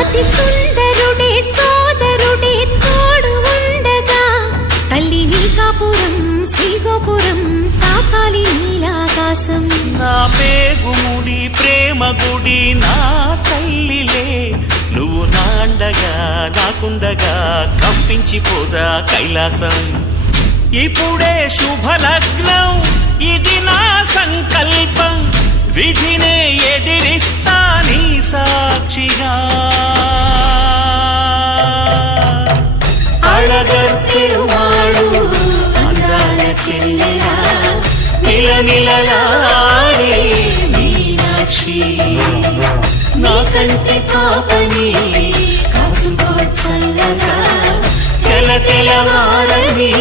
అతి సుందరుడే సోదరుడే తోడు ఉండగా తల్లి నీ కాపురం శ్రీగోపురం తాకాలి నీలాకాశం. నా పేగుముడి ప్రేమ గుడి నా తల్లిలే నువ్వు నాండగా నాకుండగా కంపించిపోదా కైలాసం. ఇప్పుడే శుభలగ్నం ఇది నా సంకల్పం విధినే ఎదిరిస్తా నీ సాక్షిగా. అళగర్ పెరుమాళు అందాల చెల్లెలా మిలమిలలాడే మీనాక్షి నీ కంటి పాపని కాచుకో చల్లగా తెల తెలవారని